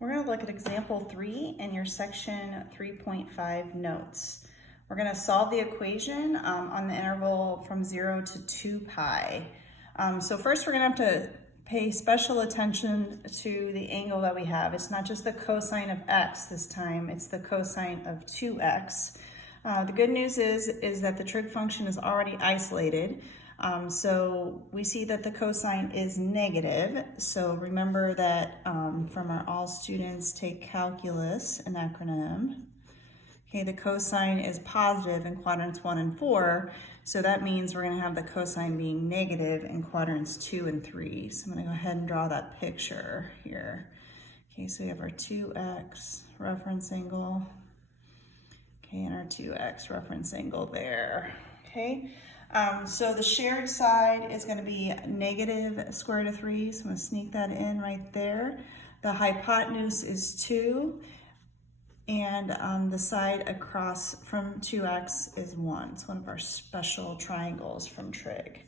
We're going to look at example 3 in your section 3.5 notes. We're going to solve the equation on the interval from 0 to 2 pi. So first we're going to have to pay special attention to the angle that we have. It's not just the cosine of x this time, it's the cosine of 2x. The good news is that the trig function is already isolated. So we see that the cosine is negative. So remember that from our all students take calculus, an acronym. Okay, the cosine is positive in quadrants 1 and 4. So that means we're going to have the cosine being negative in quadrants 2 and 3. So I'm going to go ahead and draw that picture here. Okay, so we have our 2x reference angle. Okay, and our 2x reference angle there. Okay. So the shared side is going to be negative square root of 3, so I'm going to sneak that in right there. The hypotenuse is 2, and the side across from 2x is 1. It's one of our special triangles from trig.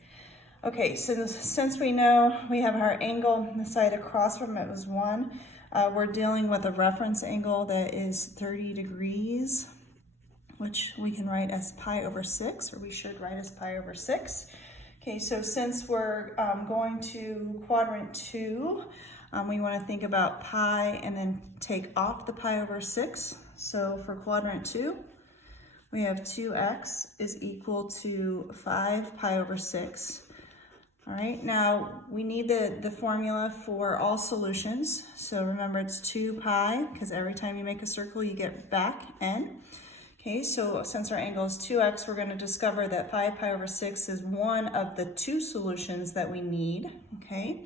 Okay, so since we know we have our angle, the side across from it was 1, we're dealing with a reference angle that is 30 degrees. Which we can write as pi over 6, or we should write as pi over 6. Okay, so since we're going to quadrant 2, we want to think about pi and then take off the pi over 6. So for quadrant 2, we have 2x is equal to 5 pi over 6. All right, now we need the formula for all solutions. So remember it's 2 pi, because every time you make a circle, you get back n. Okay, so since our angle is 2x, we're going to discover that 5 pi over 6 is one of the two solutions that we need. Okay,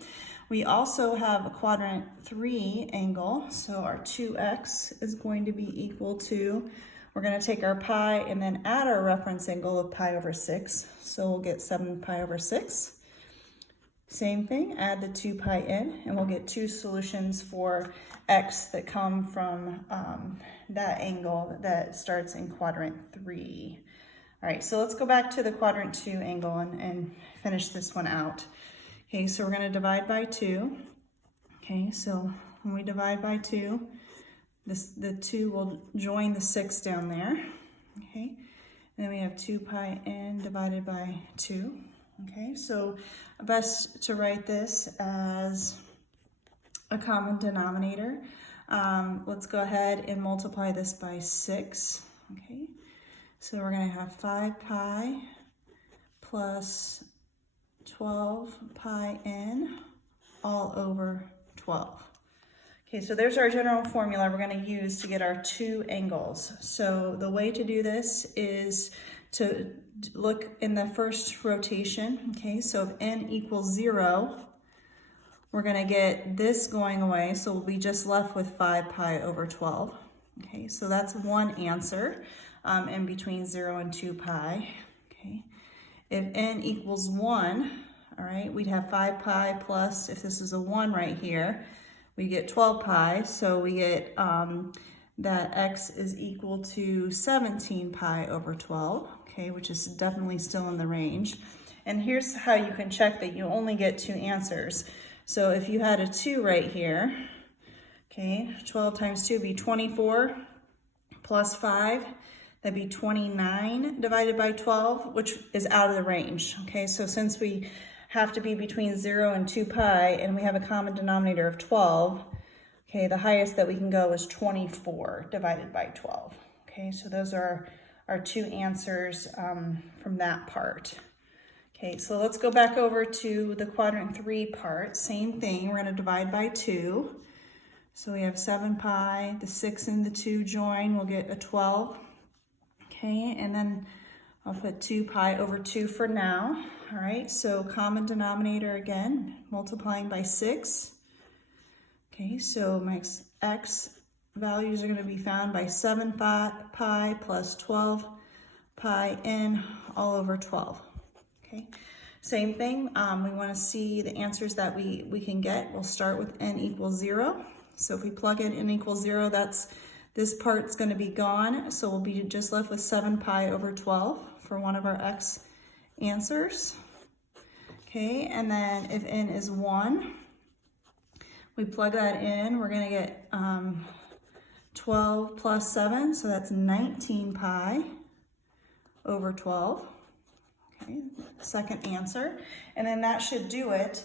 we also have a quadrant 3 angle, so our 2x is going to be equal to, we're going to take our pi and then add our reference angle of pi over 6, so we'll get 7 pi over 6. Same thing, add the 2 pi in, and we'll get two solutions for x that come from that angle that starts in quadrant 3. All right, so let's go back to the quadrant 2 angle and finish this one out. Okay, so we're going to divide by 2. Okay, so when we divide by 2, the 2 will join the 6 down there. Okay, and then we have 2 pi n divided by 2. Okay, so best to write this as a common denominator. Let's go ahead and multiply this by 6. Okay, so we're going to have 5 pi plus 12 pi n all over 12. Okay, so there's our general formula we're going to use to get our two angles. So the way to do this is to look in the first rotation. Okay, so if n equals 0, we're going to get this going away, so we'll be just left with 5 pi over 12. Okay, so that's one answer in between 0 and 2 pi. Okay, if n equals 1, all right, we'd have 5 pi plus, if this is a 1 right here, we get 12 pi, so we get that x is equal to 17 pi over 12, okay, which is definitely still in the range. And here's how you can check that you only get two answers. So if you had a 2 right here, okay, 12 times 2 would be 24 plus 5, that'd be 29 divided by 12, which is out of the range. Okay, so since we have to be between 0 and 2 pi and we have a common denominator of 12, okay, the highest that we can go is 24 divided by 12. Okay, so those are our two answers from that part. Okay, so let's go back over to the quadrant 3 part. Same thing, we're going to divide by 2. So we have 7 pi, the 6 and the 2 join, we'll get a 12. Okay, and then I'll put 2 pi over 2 for now. All right, so common denominator again, multiplying by 6. Okay, so my x values are going to be found by 7 pi plus 12 pi n all over 12. Okay, same thing, we want to see the answers that we can get. We'll start with n equals 0. So if we plug in n equals 0, this part's going to be gone. So we'll be just left with 7 pi over 12 for one of our x answers. Okay, and then if n is 1, We plug that in, we're gonna get 12 plus 7, so that's 19 pi over 12. Okay, second answer. And then that should do it,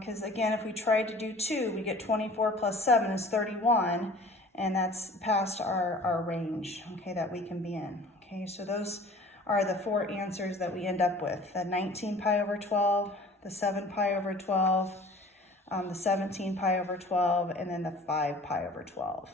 because again, if we tried to do 2, we get 24 plus 7 is 31, and that's past our range, okay, that we can be in. Okay, so those are the 4 answers that we end up with: the 19 pi over 12, the 7 pi over 12, the 17 pi over 12, and then the 5 pi over 12.